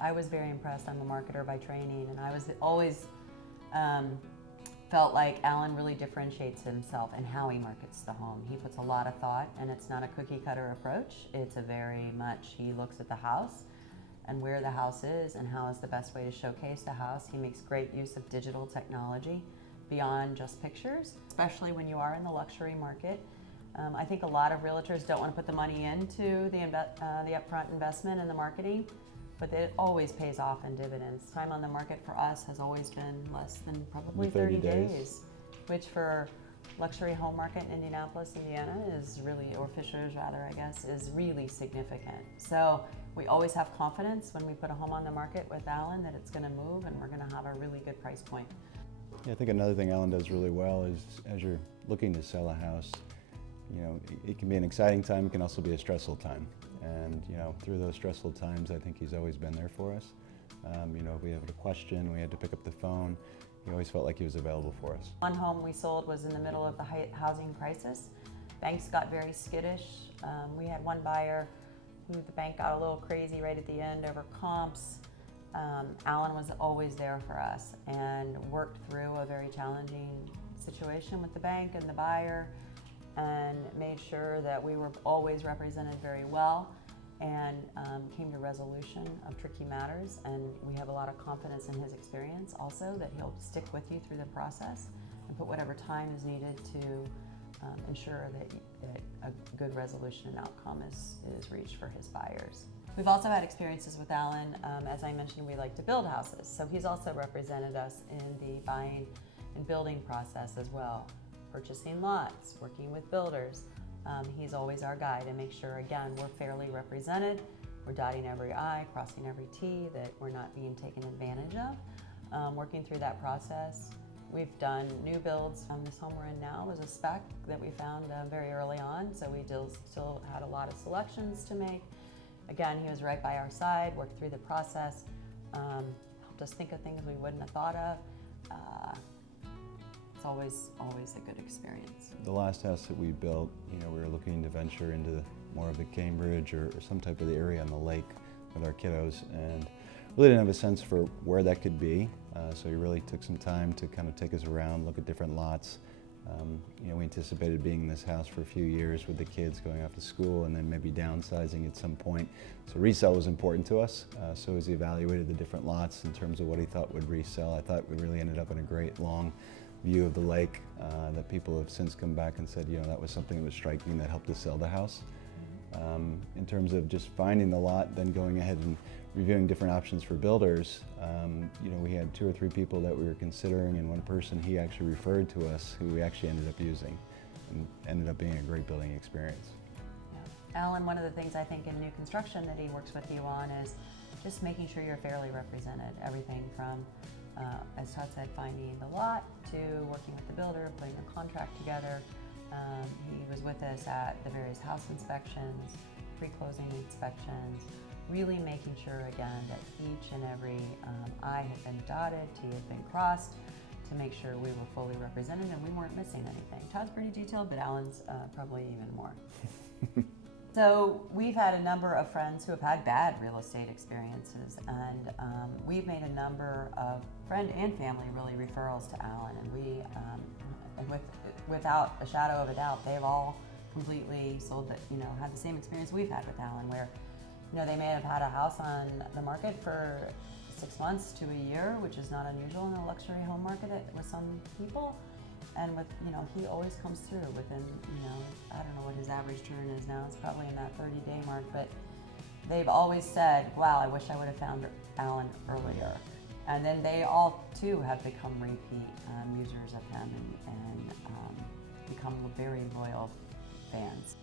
I was very impressed. I'm a marketer by training, and I was always felt like Alan really differentiates himself in how he markets the home. He puts a lot of thought, and it's not a cookie cutter approach. It's a very much, he looks at the house and where the house is and how is the best way to showcase the house. He makes great use of digital technology beyond just pictures, especially when you are in the luxury market. I think a lot of realtors don't want to put the money into the upfront investment and the marketing, but it always pays off in dividends. Time on the market for us has always been less than probably 30 days, which for luxury home market in Indianapolis, Indiana is really, or Fishers rather, I guess, is really significant. So we always have confidence when we put a home on the market with Alan that it's going to move and we're going to have a really good price point. Yeah, I think another thing Alan does really well is as you're looking to sell a house, you know, it can be an exciting time, it can also be a stressful time. And, you know, through those stressful times, I think he's always been there for us. You know, if we had a question, we had to pick up the phone, he always felt like he was available for us. One home we sold was in the middle of the housing crisis. Banks got very skittish. We had one buyer who the bank got a little crazy right at the end over comps. Alan was always there for us and worked through a very challenging situation with the bank and the buyer, and made sure that we were always represented very well, and came to resolution of tricky matters. And we have a lot of confidence in his experience also, that he'll stick with you through the process and put whatever time is needed to ensure that a good resolution and outcome is reached for his buyers. We've also had experiences with Alan. As I mentioned, we like to build houses, so he's also represented us in the buying and building process as well. Purchasing lots, working with builders. He's always our guy to make sure, again, we're fairly represented, we're dotting every I, crossing every T, that we're not being taken advantage of. Working through that process. We've done new builds. This home we're in now was a spec that we found very early on, so we still had a lot of selections to make. Again, he was right by our side, worked through the process, helped us think of things we wouldn't have thought of. It's always a good experience. The last house that we built, you know, we were looking to venture into more of the Cambridge or some type of the area on the lake with our kiddos, and really didn't have a sense for where that could be. So he really took some time to kind of take us around, look at different lots. You know, we anticipated being in this house for a few years with the kids going off to school and then maybe downsizing at some point. So resale was important to us. So as he evaluated the different lots in terms of what he thought would resell, I thought we really ended up in a great long view of the lake that people have since come back and said, you know, that was something that was striking that helped us sell the house. In terms of just finding the lot, then going ahead and reviewing different options for builders, you know, we had 2 or 3 people that we were considering, and one person he actually referred to us who we actually ended up using, and ended up being a great building experience. Yeah. Alan, one of the things I think in new construction that he works with you on is just making sure you're fairly represented. Everything from, as Todd said, finding the lot to working with the builder, putting a contract together. He was with us at the various house inspections, pre-closing inspections, really making sure, again, that each and every I had been dotted, T had been crossed, to make sure we were fully represented and we weren't missing anything. Todd's pretty detailed, but Alan's probably even more. So we've had a number of friends who have had bad real estate experiences, and we've made a number of friend and family really referrals to Alan, and we, without a shadow of a doubt, they've all completely sold that, you know, had the same experience we've had with Alan, where, you know, they may have had a house on the market for 6 months to a year, which is not unusual in the luxury home market with some people. And with, you know, he always comes through within, you know, I don't know what his average turn is now. It's probably in that 30-day mark, but they've always said, wow, I wish I would have found Alan earlier. And then they all too have become repeat users of him and become very loyal fans.